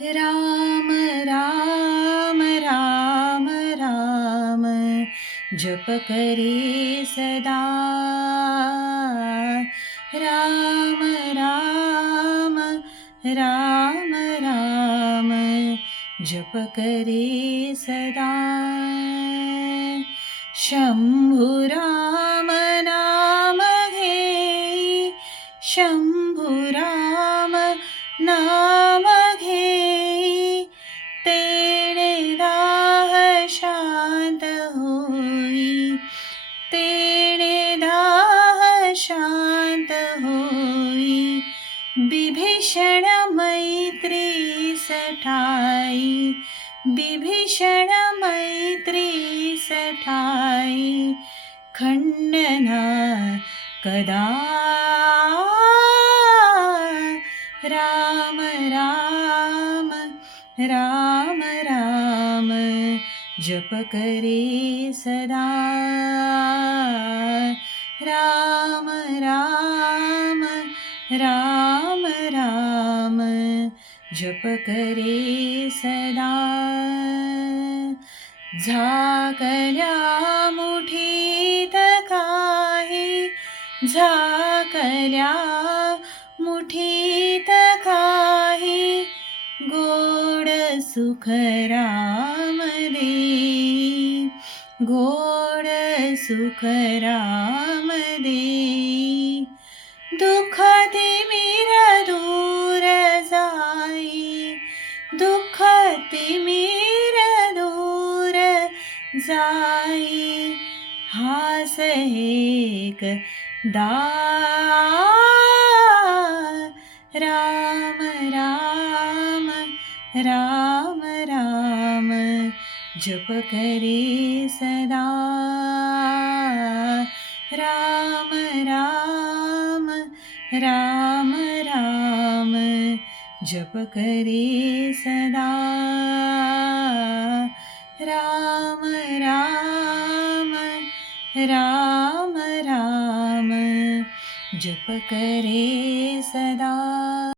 राम राम राम राम जप करे सदा। राम राम राम राम जप करे सदा। शंभु राम नाम घेई, शंभु राम नाम घेई, तेणे दाह शांत होई, तेणे दाह शांत होई। विभीषण मैत्री सठाई, विभीषण मैत्री सठाई, खंडना कदा। राम राम राम राम जप करे सदा। राम राम राम राम जप करे सदा। झाकल्या मुठीत काही, झाकल्या मुठीत काही, गोड सुख राम देई, गोड सुख राम देई। दुःख तिमिर दूर जाई, दुःख तिमिर दूर जाई, हास एक दा। राम राम राम राम जप करे सदा। राम राम राम राम जप करे सदा। राम राम राम राम जप करे सदा।